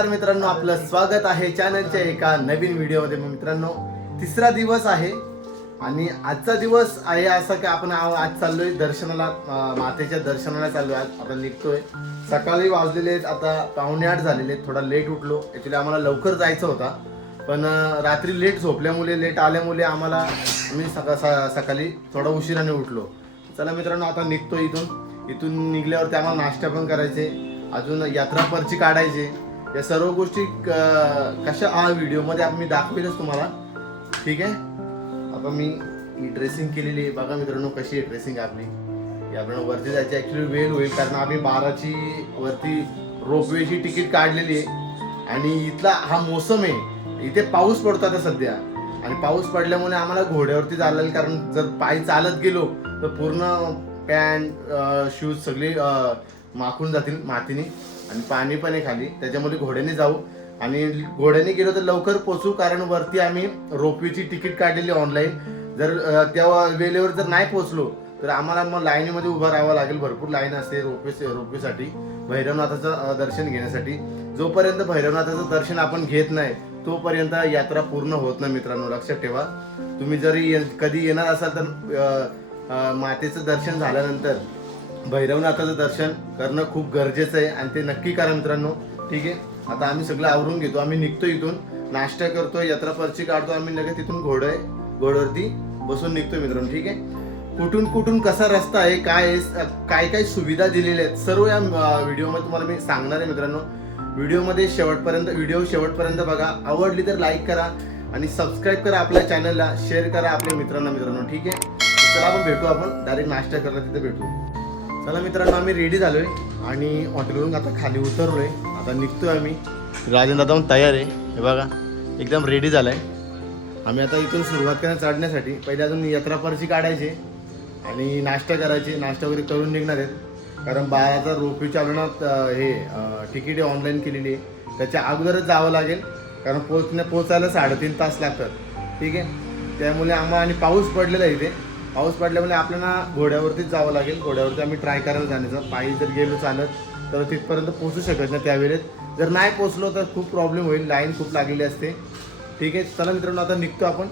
नमस्कार मित्रांनो आपलं स्वागत आहे चॅनलच्या एका नवीन व्हिडिओमध्ये. मग मित्रांनो तिसरा दिवस आहे आणि आजचा दिवस आहे असा की आपण आज चाललोय दर्शनाला मातेच्या दर्शनाला चाललोय. आज आपण निघतोय. सकाळी वाजलेले आहेत आता पावणे आठ झालेले आहेत. थोडा लेट उठलो. ॲक्च्युली आम्हाला लवकर जायचं होता. पण रात्री लेट झोपल्यामुळे लेट आल्यामुळे आम्हाला आम्ही सका सकाळी थोडा उशिराने उठलो. चला मित्रांनो आता निघतो इथून. इथून निघल्यावरती आम्हाला नाश्ता पण करायचे. अजून यात्रा पर्ची काढायचे. या सर्व गोष्टी क- कशा हा व्हिडिओमध्ये मी दाखवेलच तुम्हाला. ठीक आहे? आता मी ही ड्रेसिंग केलेली आहे. बघा मित्रांनो कशी आहे ड्रेसिंग आपली. ही आपण वरती जायची ॲक्च्युली वेळ होईल कारण आम्ही बाराची वरती रोपवेची तिकीट काढलेली आहे. आणि इथला हा मोसम आहे. इथे पाऊस पडतो आता सध्या. आणि पाऊस पडल्यामुळे आम्हाला घोड्यावरती चालेल कारण जर पायी चालत गेलो तर पूर्ण पॅन्ट शूज सगळे माखून जातील मातीने. आणि पाणी पण आहे खाली. त्याच्यामुळे घोड्याने जाऊ. आणि घोड्याने गेलो तर लवकर पोचू कारण वरती आम्ही रोपवेची तिकीट काढलेली ऑनलाईन जर तेव्हा वेळेवर जर नाही पोचलो तर आम्हाला मग लाईनीमध्ये उभं राहावं लागेल. भरपूर लाईन असते रोपवे रोपवेसाठी. भैरवनाथाचं दर्शन घेण्यासाठी. जोपर्यंत भैरवनाथाचं दर्शन आपण घेत नाही तोपर्यंत यात्रा पूर्ण होत नाही मित्रांनो. लक्षात ठेवा. तुम्ही जरी ये- कधी येणार असाल तर मातेचं दर्शन झाल्यानंतर भैरवनाथाचं दर्शन करणं खूप गरजेचं आहे आणि ते नक्की करा मित्रांनो. ठीक आहे? आता आम्ही सगळं आवरून घेतो. आम्ही निघतो इथून. नाश्ता करतो यात्रा पर्ची काढतो आम्ही लगेच तिथून घोड आहे घोड्यावरती बसून निघतो मित्रांनो. ठीक आहे? कुठून कुठून कसा रस्ता आहे काय आहे, काय काय सुविधा दिलेल्या आहेत सर्व या व्हिडिओमध्ये तुम्हाला मी सांगणार आहे मित्रांनो. व्हिडिओमध्ये शेवटपर्यंत व्हिडिओ शेवटपर्यंत बघा. आवडली तर लाईक करा आणि सबस्क्राईब करा आपल्या चॅनलला शेअर करा आपल्या मित्रांना मित्रांनो. ठीक आहे? तर चला आपण भेटू आपण. डायरेक्ट नाश्ता करायला तिथे भेटू. चला मित्रांनो आम्ही रेडी झालोय. आणि हॉटेलवरून आता खाली उतरलोय. आता निघतोय आम्ही. राजन दादा पण तयार आहे. हे बघा एकदम रेडी झालाय. आम्ही आता इथून सुरुवात करा चढण्यासाठी. पहिले अजून यात्रा पर्ची काढायची आणि नाश्ता करायचे नाश्ता वगैरे करून निघणार आहेत. कारण बाळाचा रोपी चालवण्यात हे तिकीट ऑनलाईन केलेली आहे. त्याच्या अगोदरच जावं लागेल. कारण पोचण्या पोचायला साडेतीन तास लागतात. ठीक आहे? त्यामुळे आम्हाला आणि पाऊस पडलेला आहे इथे. पाऊस पडल्यामुळे आपल्याला घोड्यावरतीच जावं लागेल. घोड्यावरती आम्ही ट्राय करायला जाण्याचा. पायी जर गेलो चालत तर तिथपर्यंत पोहोचू शकत नाही त्यावेळेत. जर नाही पोचलो तर खूप प्रॉब्लेम होईल. लाईन खूप लागलेली असते. ठीक आहे? चला मित्रांनो आता निघतो आपण.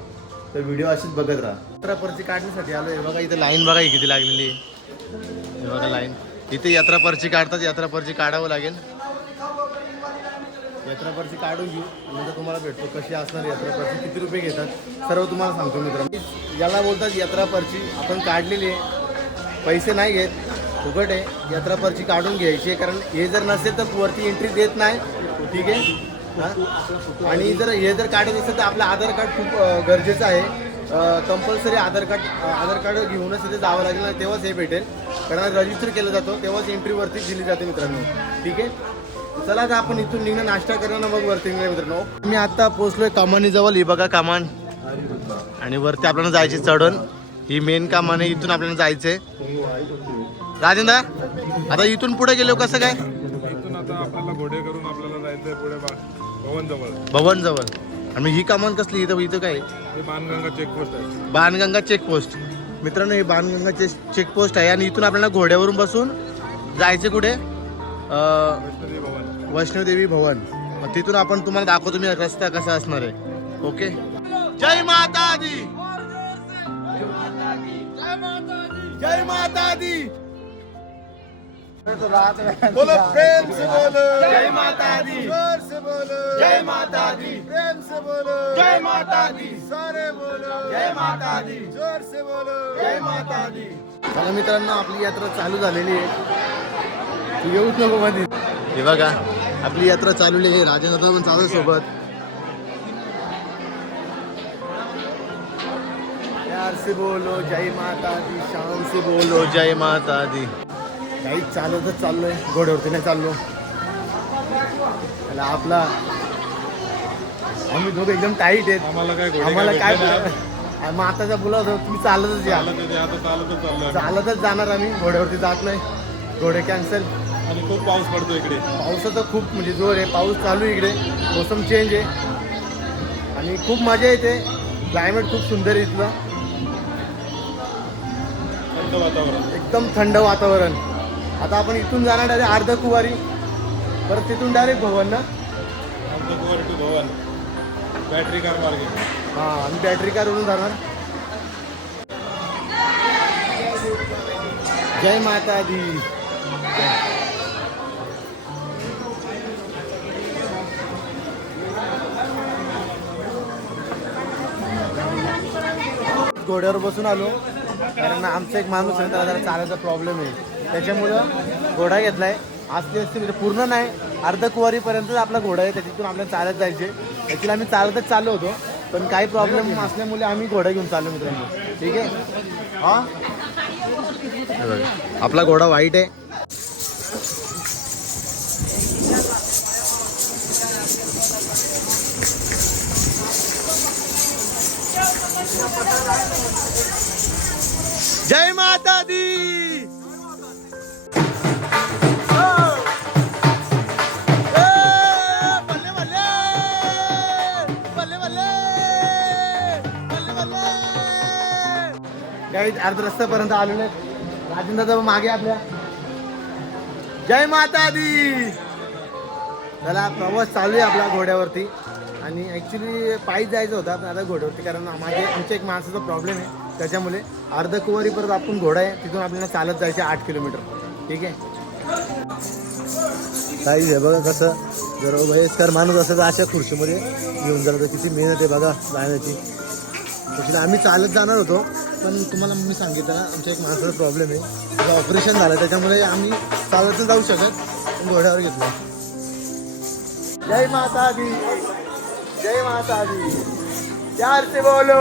तर व्हिडिओ अशीच बघत राहा. यात्रा पर्ची काढण्यासाठी आलो हे बघा इथे लाईन बघा किती लागलेली आहे. हे बघा लाईन इथे यात्रा पर्ची काढतात. यात्रा पर्ची काढावं लागेल. यात्रा पर्ची काढून घेऊ. नंतर तुम्हाला भेटतो कशी असणार यात्रा पर्ची. किती रुपये घेतात? सर्व तुम्हाला सांगतो मित्रांनो. याला बोलतात यात्रा पर्ची आपण काढलेली आहे. पैसे नाही घेत फुकट आहे. यात्रा पर्ची काढून घ्यायची आहे कारण हे जर नसेल तर वरती एंट्री देत नाही. ठीक आहे? आणि जर हे जर काढत असेल तर आपलं आधार कार्ड खूप गरजेचं आहे. Compulsory Aadhaar card Aadhaar card घेऊनच तिथे जावं लागेल ना तेव्हाच हे भेटेल. कारण रजिस्टर केलं जातं तेव्हाच एंट्रीवरती दिली जाते मित्रांनो. ठीक आहे? चला आता आपण इथून निघणं नाश्ता करणं मग वरती निघणार मित्रांनो. मी आता पोहोचलोय कामानीजवळ. ही बघा कमान. आणि वरती आपल्याला जायची चढण. ही मेन कमान आहे इथून आपल्याला जायचंय. राजेंद्र आता इथून पुढे गेलो कसं काय? इथून आता आपल्याला घोडे करून आपल्याला जायचंय पुढे भवन जवळ भवन जवळ आणि ही कमान कसली इथं इथं काय? बाणगंगा चेकपोस्ट आहे. बाणगंगा चेकपोस्ट मित्रांनो ही बाणगंगा चेकपोस्ट आहे आणि इथून आपल्याला घोड्यावरून बसून जायचं कुठे? वैष्णोदेवी भवन. तिथून आपण तुम्हाला दाखवतो मी रस्ता कसा असणार आहे. ओके? जय माता दी। जय माता दी। बोलो प्रेम से बोलो। जय माता दी। जोर से बोलो। जय माता दी। प्रेम से बोलो। जय माता दी। सारे बोलो। जय माता दी। जोर से बोलो। जय माता दी। चला मित्रांनो आपली यात्रा चालू झालेली आहे. तू येऊच नको मध्ये हे बघा आपली यात्रा चालवली आहे. राजेंद्र चालू सोबत से बोलो जय माता दी शान से बोलो जय माता दी। काही चालतच चाललोय घोड्यावरती नाही चाललो. त्याला आपला आम्ही दोघं एकदम टाईट आहेत. आम्हाला काय घोडे आम्हाला काय नाही. मग आता बोला होता तुम्ही चालतच या. चालत होते, आता चालतच चाललोय चालतच जाणार आम्ही घोड्यावरती जात नाही. घोडे कॅन्सल आणि खूप पाऊस पडतो इकडे. पावसाचा खूप म्हणजे जोर आहे पाऊस चालू आहे इकडे. मोसम चेंज आहे. आणि खूप मजा येते. क्लायमेट खूप सुंदर आहे इथलं. थंड वातावरण. एकदम थंड वातावरण. आता आपण इथून जाणार डायरेक्ट अर्ध कुवारी परत तिथून डायरेक्ट भवन ना? Ardhkuwar to Bhawan. Battery car market हां आणि बॅटरी कारवरून जाणार. जय माता दी घोड्यावर बसून आलो. कारण आमचा एक माणूस आहे त्याला जरा चालायचा प्रॉब्लेम आहे. त्याच्यामुळं घोडा घेतलाय. असते असते म्हणजे पूर्ण नाही अर्ध कुवारीपर्यंत आपला घोडा आहे त्याच्यातून आपल्याला चालत जायचे ॲक्च्युली आम्ही चालतच चाललो होतो पण काही प्रॉब्लेम असल्यामुळे आम्ही घोडा घेऊन चाललो मित्रांनो ठीक आहे? हा? आपला घोडा वाईट आहे. जय माता दी। काही अर्ध रस्त्यापर्यंत आलेले राजेंद्र मागे आपल्या. जय माता दी. चला प्रवास चालू आहे आपला घोड्यावरती. आणि ॲक्च्युली पायी जायचं होतं आता घोड्यावरती कारण माझे आमच्या एक माणसाचा प्रॉब्लेम आहे. त्याच्यामुळे अर्ध कुवारी परत आपण घोडा आहे तिथून आपल्याला चालत जायचं आठ किलोमीटर. ठीक आहे? काही आहे बघा कसं जर वयस्कर माणूस असेल तर अशा खुर्चीमध्ये घेऊन जातो किती मेहनत आहे बघा जाण्याची. ॲक्च्युली आम्ही चालत जाणार होतो पण तुम्हाला मी सांगितलं ना आमच्या एक माणसाचा प्रॉब्लेम आहे. ऑपरेशन झालं त्याच्यामुळे आम्ही चालत जाऊ शकत घोड्यावर घेतलं. जय माता दी जय माता दी प्यार से बोलो.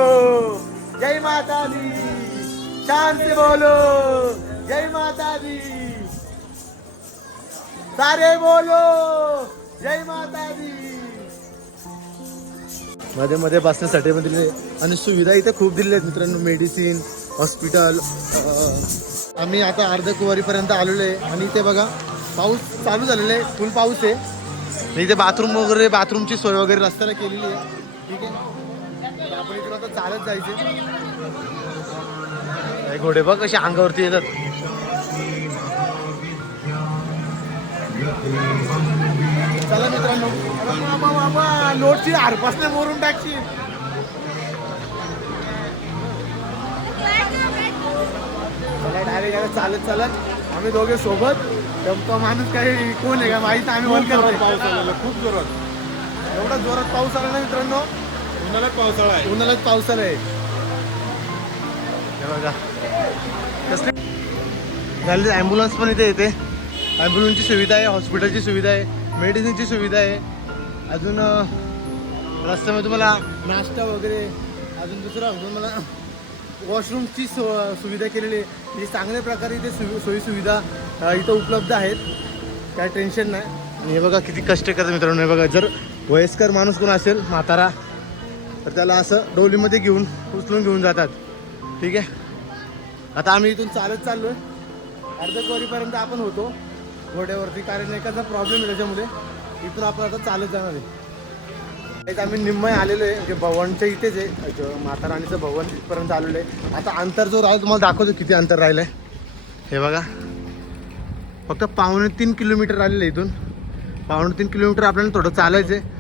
जय माता दी शान बोलो. जय माता दी सारे बोलो. जय माता दी मध्ये मध्ये बसण्यासाठी पण दिले. आणि सुविधा इथे खूप दिलेल्या आहेत मित्रांनो. मेडिसिन हॉस्पिटल आम्ही आता अर्ध कुवारीपर्यंत आलेलो आहे. आणि इथे बघा पाऊस चालू झालेला आहे. फुल पाऊस आहे. इथे बाथरूम वगैरे बाथरूमची सोय वगैरे रस्त्याला केलेली आहे. ठीक आहे? चालत जायचे. घोडे बघ कसे अंगावरती येतात. चला मित्रांनो. अरे बाबा बाबा लोटची हारपासने मोरून टाकशील. चला डायरेक्ट आता चालत चालत. आम्ही दोघे सोबत. तो माणूस काही कोण आहे का माहिती? आम्ही. पाऊस आलेला. खूप जोरात. एवढा जोरात पाऊस आला ना मित्रांनो? उन्हाळ्यात पावसाळा आहे. उन्हाळ्यात पाऊस आलाय हे बघा. कसली झाली ॲम्ब्युलन्स पण इथे येते. ॲम्ब्युलन्सची सुविधा आहे हॉस्पिटलची सुविधा आहे मेडिसिनची सुविधा आहे. अजून रस्त्यामध्ये तुम्हाला नाश्ता वगैरे अजून दुसरा अजून मला वॉशरूमची सु सुविधा केलेली आहे. म्हणजे चांगल्या प्रकारे इथे सु सोयी सुविधा अं, इथं उपलब्ध आहेत. काय टेन्शन नाही. आणि हे बघा किती कष्ट करतात मित्रांनो. हे बघा जर वयस्कर माणूस कोण असेल म्हातारा तर त्याला असं डोलीमध्ये घेऊन उचलून घेऊन जातात. ठीक आहे? आता आम्ही इथून चालत चाललो आहे अर्धकवरीपर्यंत आपण होतो. घोड्यावरती कारण एखादा प्रॉब्लेम आहे त्याच्यामुळे इथून आपण आता चालत जाणार आहे. एक आम्ही निम्मय आलेलो आहे. म्हणजे भवनच्या इथेच आहे. जो माता राणीचं भवन इथपर्यंत आलेलो आहे. आता अंतर जो राहिला तुम्हाला दाखवतो किती अंतर राहिलं आहे हे बघा. फक्त पावणे तीन किलोमीटर आलेलं आहे इथून. पावणे तीन किलोमीटर आपल्याला थोडं चालायचं आहे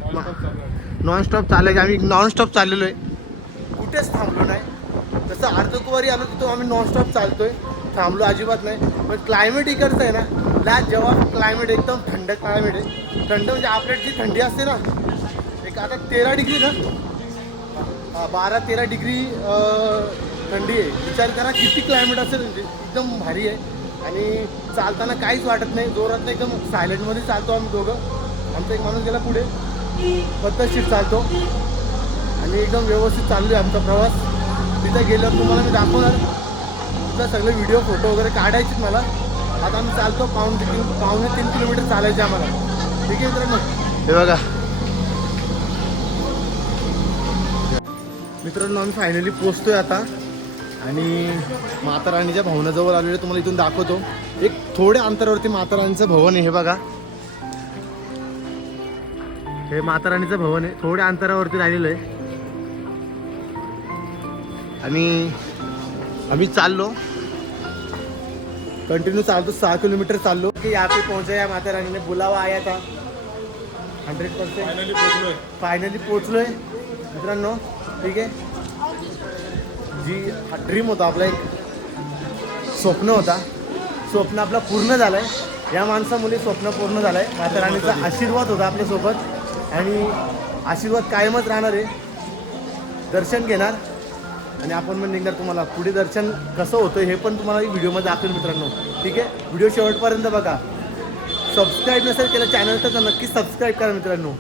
नॉनस्टॉप चालायचं. आम्ही नॉनस्टॉप चाललेलो आहे कुठेच थांबलो नाही. जसं अर्धकुवारी आलो तिथं आम्ही नॉनस्टॉप चालतो आहे थांबलो अजिबात नाही. पण क्लायमेट इकडचं आहे ना ला जेव्हा क्लायमेट एकदम थंड क्लायमेट आहे. थंड म्हणजे आपल्यात जी थंडी असते ना एक आता तेरा डिग्री ना बारा तेरा डिग्री थंडी आहे. विचार करा किती क्लायमेट असेल म्हणजे एकदम भारी आहे. आणि चालताना काहीच वाटत नाही. जोरात एकदम सायलेंटमध्ये चालतो आम्ही दोघं. आमचा एक माणूस गेला पुढे. पद्धतशीर चालतो. आणि एकदम व्यवस्थित चाललो आहे आमचा प्रवास. तिथे गेल्यावर तुम्हाला मी दाखवणार. तिथं सगळे व्हिडिओ फोटो वगैरे काढायचे मला. आता आम्ही चालतो पाऊण तीन पावणे तीन किलोमीटर चालायचे आम्हाला. ठीक आहे मित्रांनो? हे बघा. मित्रांनो आम्ही फायनली पोचतोय आता. आणि माता राणीच्या भवनाजवळ आलेलो आहे. तुम्हाला इथून दाखवतो. एक थोड्या अंतरावरती माता राणीचं भवन आहे हे बघा. हे माता राणीचं भवन आहे. थोड्या अंतरावरती राहिलेलं आहे. आणि आम्ही चाललो. कंटिन्यू चालतो सहा किलोमीटर चाललो. की यहाँ पे पहुंचा या माता रानी ने बुलावा आया था हंड्रेड पर्सेंट फायनली पोहोचलोय. मित्रांनो ठीक आहे? जी हा ड्रीम होता आपला एक स्वप्न होता. स्वप्न आपलं पूर्ण झालंय. या माणसामुळे स्वप्न पूर्ण झालंय. माता राणीचा आशीर्वाद होता आपल्यासोबत. आणि आशीर्वाद कायमच राहणार आहे. दर्शन घेणार. आणि आपण मग निघणार तुम्हाला. पुढे दर्शन कसं होतं हे पण तुम्हाला व्हिडिओमध्ये दाखवेल मित्रांनो. ठीक आहे? व्हिडिओ शेवटपर्यंत बघा. सबस्क्राईब नसेल केलं चॅनल तर नक्की सबस्क्राईब करा मित्रांनो.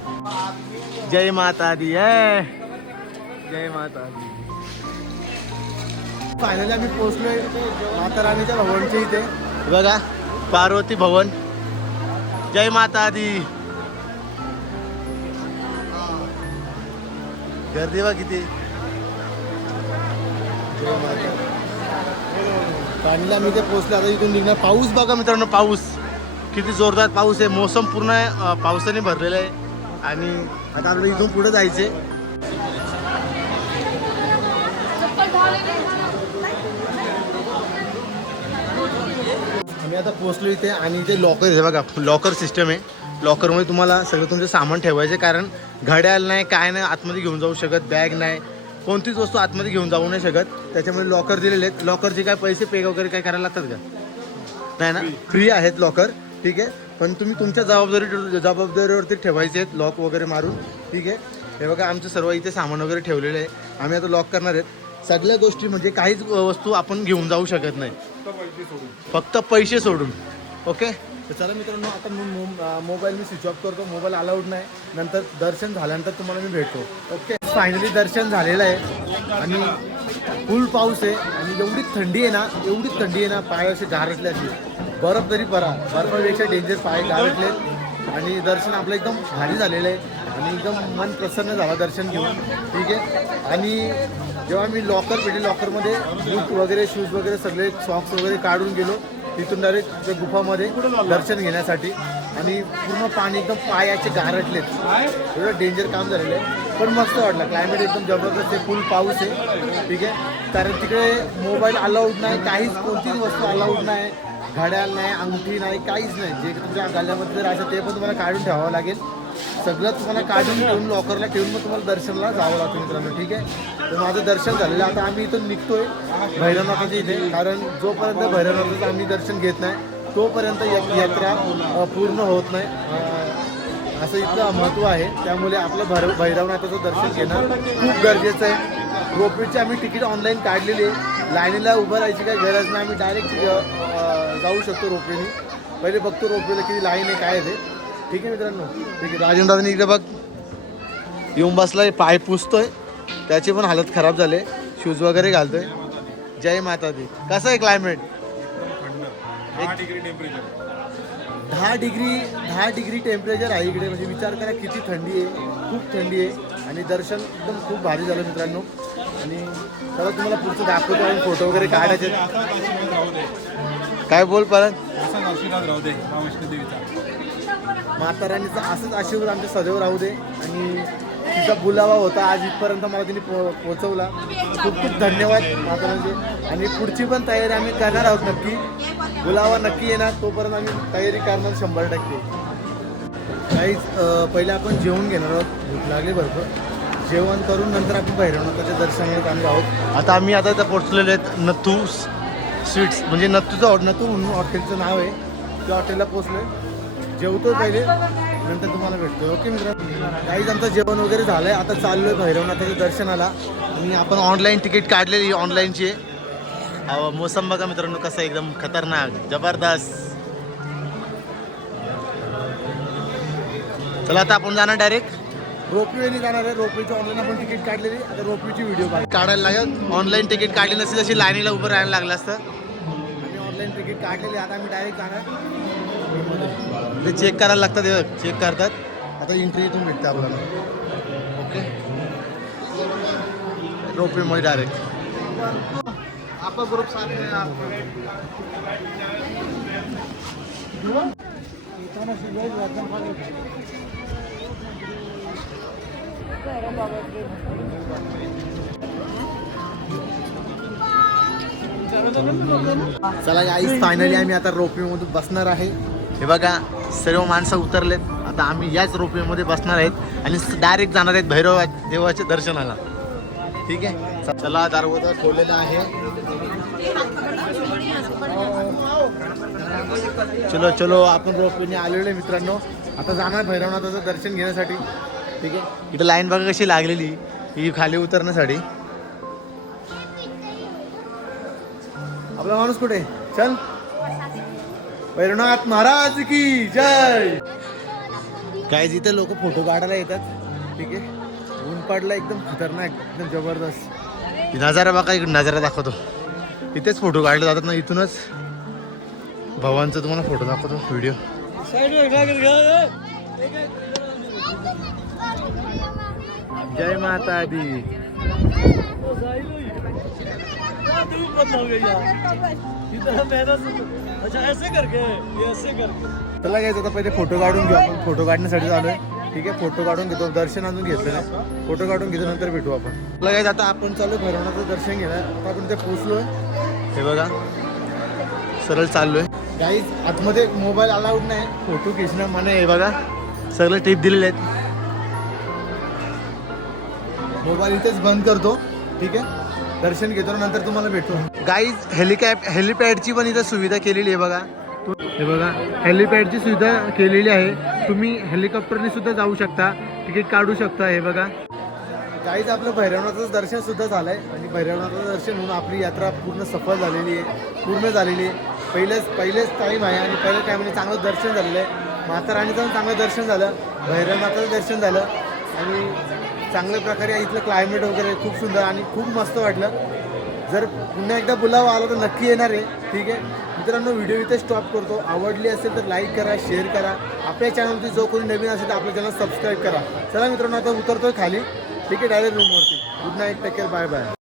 जय माता दी. जय जय माता दी. फायनली आम्ही पोहोचलोय माता राणीच्या भवनच्या इथे. बघा पार्वती भवन. जय माता दी. गर्दी बा किती. पाणीला मी ते आम्ही पोहोचलो आता इथून निघणार. पाऊस बघा मित्रांनो पाऊस. किती जोरदार पाऊस आहे. मोसम पूर्ण पावसाने भरलेलं आहे. आणि आता आपल्याला इथून पुढे जायचे. आम्ही आता पोहोचलो इथे आणि इथे लॉकर आहे. बघा लॉकर सिस्टम आहे. लॉकरमध्ये तुम्हाला सगळं तुमचं सामान ठेवायचं कारण घड्याळ नाही काय नाही आतमध्ये घेऊन जाऊ शकत बॅग नाही. कोणतीच वस्तू आतमध्ये घेऊन जाऊ नाही शकत. त्याच्यामध्ये लॉकर दिलेले आहेत. लॉकरचे काय पैसे पे वगैरे काय करायला लागतात का? नाही ना? फ्री आहेत लॉकर ठीक आहे? पण तुम्ही तुमच्या जबाबदारी जबाबदारीवरती ठेवायचे आहेत लॉक वगैरे मारून. ठीक आहे? हे बघा आमचं सर्व इथे सामान वगैरे ठेवलेलं आहे. आम्ही आता लॉक करणार आहेत. सगळ्या गोष्टी म्हणजे काहीच वस्तू आपण घेऊन जाऊ शकत नाही. फक्त पैसे सोडून. फक्त पैसे सोडून. ओके तर चला मित्रांनो आता मी मो- मोबाईल मी स्विच ऑफ करतो. मोबाईल अलाउड नाही. नंतर दर्शन झाल्यानंतर तुम्हाला मी भेटतो. ओके फायनली दर्शन झालेलं आहे. आणि फुल पाऊस आहे. आणि एवढी थंडी आहे ना एवढी थंडी आहे ना पाय असे गारटले असे. बर्फ तरी परा. बर्फापेक्षा डेंजर पाय गारटले आणि दर्शन आपलं एकदम भारी झालेलं आहे. आणि एकदम मन प्रसन्न झालं दर्शन घेऊन. ठीक आहे? आणि जेव्हा मी लॉकर भेटले लॉकरमध्ये बूट वगैरे शूज वगैरे सगळे सॉक्स वगैरे काढून गेलो तिथून डायरेक्ट त्या गुफामध्ये दर्शन घेण्यासाठी. आणि पूर्ण पाणी एकदम पायाचे गारटलेत. एवढं डेंजर काम झालेलं आहे. पण मस्त वाटलं. क्लायमेट एकदम जबरदस्त आहे. फुल पाऊस आहे. ठीक आहे? कारण तिकडे मोबाईल अलाउड नाही. काहीच कोणतीच वस्तू अलाउड नाही. घड्याल नाही अंगठी नाही काहीच नाही. जे तुमच्या गाल्यामध्ये जर असं ते पण तुम्हाला काढून ठेवावं लागेल. सगळं तुम्हाला काढून ठेवून लॉकरला ठेवून मग तुम्हाला दर्शनला जावं लागतं मित्रांनो ठीक आहे? तर माझं दर्शन झालेलं आता आम्ही इथून निघतोय भैरवनाथाच्या इथे. कारण जोपर्यंत भैरवनाथाचं आम्ही दर्शन घेत नाही तोपर्यंत यात्रा पूर्ण होत नाही. असं इतकं महत्त्व आहे. त्यामुळे आपलं भैरव भैरवनाथाचं दर्शन घेणं खूप गरजेचं आहे. रोपवेची आम्ही तिकीट ऑनलाईन काढलेली आहे. लाईनीला उभं राहायची काही गरज नाही. आम्ही डायरेक्ट जाऊ शकतो रोपवेनी. पहिले बघतो रोपवेला किती लाईन आहे काय आहे ते. ठीक आहे मित्रांनो? ठीक आहे. राजन दादानी इकडे बघ. येऊन बसलाय पाय पुसतोय. त्याची पण हालत खराब झाले. शूज वगैरे घालतोय. जय माता दी. कसं आहे क्लायमेट दहा डिग्री दहा डिग्री टेम्परेचर आहे इकडे. म्हणजे विचार करा किती थंडी आहे. खूप थंडी आहे. आणि दर्शन एकदम खूप भारी झालं मित्रांनो. आणि चला तुम्हाला पुढचं दाखवतो आणि फोटो वगैरे काढायचे. आहेत. असाच आशीर्वाद राहू दे. काय बोल परत? माताराणीचा असंच आशीर्वाद आमच्या सदैव राहू दे. आणि तिचा बुलावा होता आज इथपर्यंत मला तिने पो पोचवला खूप खूप धन्यवाद माताराणीचे आणि पुढची पण तयारी आम्ही करणार आहोत नक्की. बुलावा नक्की येणार तोपर्यंत आम्ही तयारी करणार शंभर टक्के. काहीच पहिले आपण जेवण घेणार आहोत. भूक लागली भरपूर. जेवण करून नंतर आपण भैरवनाथाच्या दर्शनाला आम्ही आहोत. आता आम्ही आता इथं पोहोचलेले आहेत नथू स्वीट्स. म्हणजे नथूचं हॉट नथू म्हणून हॉटेलचं नाव आहे. त्या हॉटेलला पोचलो आहे जेवतो पहिले नंतर तुम्हाला भेटतो. ओके मित्रांनो? काहीच आमचं जेवण वगैरे झालंय. आता चाललोय भैरवनाथाच्या दर्शनाला. आणि आपण ऑनलाईन तिकीट काढलेली ऑनलाईनची मोसम बघा मित्रांनो कसं आहे, एकदम खतरनाक जबरदस्त. चला आता आपण जाणार डायरेक्ट रोपवेने जाणार आहे. रोपवेची ऑनलाईन आपण तिकीट काढलेली. आता रोपवेची व्हिडिओ काढायला लागेल. ऑनलाईन तिकीट काढली नसती तशी लाईनीला उभं राहायला लागलं असतं. आम्ही ऑनलाईन तिकीट काढलेली. आता आम्ही डायरेक्ट जाणार. ते चेक करायला लागतात चेक करतात. आता एंट्री इथून भेटते आपल्याला. ओके रोपवेमध्ये डायरेक्ट आपला ग्रुप चला गाईस फायनली आम्ही आता रोपवे मधून बसणार आहे. हे बघा सर्व माणसं उतरलेत. आता आम्ही याच रोपवेमध्ये बसणार आहेत आणि डायरेक्ट जाणार आहेत भैरव देवाच्या दर्शनाला. ठीक आहे? चला दारवाजा खोललेला आहे. चलो चलो आपण रोपवेने आलेलो आहे मित्रांनो. आता जाणार भैरवनाथाचं दर्शन घेण्यासाठी. ठीक आहे? इथं लाईन बघा कशी लागलेली. ही खाली उतरण्यासाठी. आपला माणूस कुठे चल. भैरवनाथ महाराज की जय. काय जिथे लोक फोटो काढायला येतात ठीक आहे? ऊन पडला एकदम खतरनाक एकदम जबरदस्त. नजारा बघा इकडे नजारा दाखवतो. इथेच फोटो काढले जातात ना इथूनच. भवानचा तुम्हाला फोटो दाखवतो व्हिडिओ. जय माता दी अच्छा ऐसे करके ऐसे करके। चला घ्यायचं आता पहिले फोटो काढून घेऊ आपण. फोटो काढण्यासाठी चालू आहे ठीक आहे फोटो काढून घेतो. दर्शन अजून घेतलं नाही. फोटो काढून घेतो नंतर भेटू आपण. चला घ्यायचं आता आपण चालू आहे दर्शन घेणार आता आपण ते पोचलोय हे बघा. सरळ चाललोय. काहीच आतमध्ये मोबाईल अलाउड नाही. फोटो खिचणं म्हणे हे बघा. सगळं टिप दिलेले आहेत. मोबाईल इथेच बंद करतो. ठीक आहे? दर्शन घेतो नंतर तुम्हाला भेटू. गाईज हेलिकॅप हेलिपॅडची पण इथं सुविधा केलेली आहे बघा. हे बघा हेलिपॅडची सुविधा केलेली आहे. तुम्ही हेलिकॉप्टरने सुद्धा जाऊ शकता तिकीट काढू शकता हे बघा. काहीच आपलं भैरवनाथाचं दर्शन सुद्धा झालंय. आणि भैरवनाथाचं दर्शन होऊन आपली यात्रा पूर्ण सफल झालेली आहे. पूर्ण झालेली आहे. पहिलेच पहिलेच टाईम आहे आणि पहिल्या टाईमने चांगलं दर्शन झालेलं आहे. माता राणीचं पण चांगलं दर्शन झालं. भैरवनाथाचं दर्शन झालं. आणि चांगल्या प्रकारे इथलं क्लायमेट वगैरे खूप सुंदर आणि खूप मस्त वाटलं. जर पुन्हा एकदा बोलावं आला तर नक्की येणार आहे. ठीक आहे? मित्रांनो व्हिडिओ इथे स्टॉप करतो. आवडली असेल तर लाईक करा शेअर करा. आपल्या चॅनलवरती जो कोणी नवीन असेल तर आपल्या चॅनल सबस्क्राईब करा. चला मित्रांनो आता उतरतोय खाली. ठीक आहे? Direct रूमवरती good night take care bye bye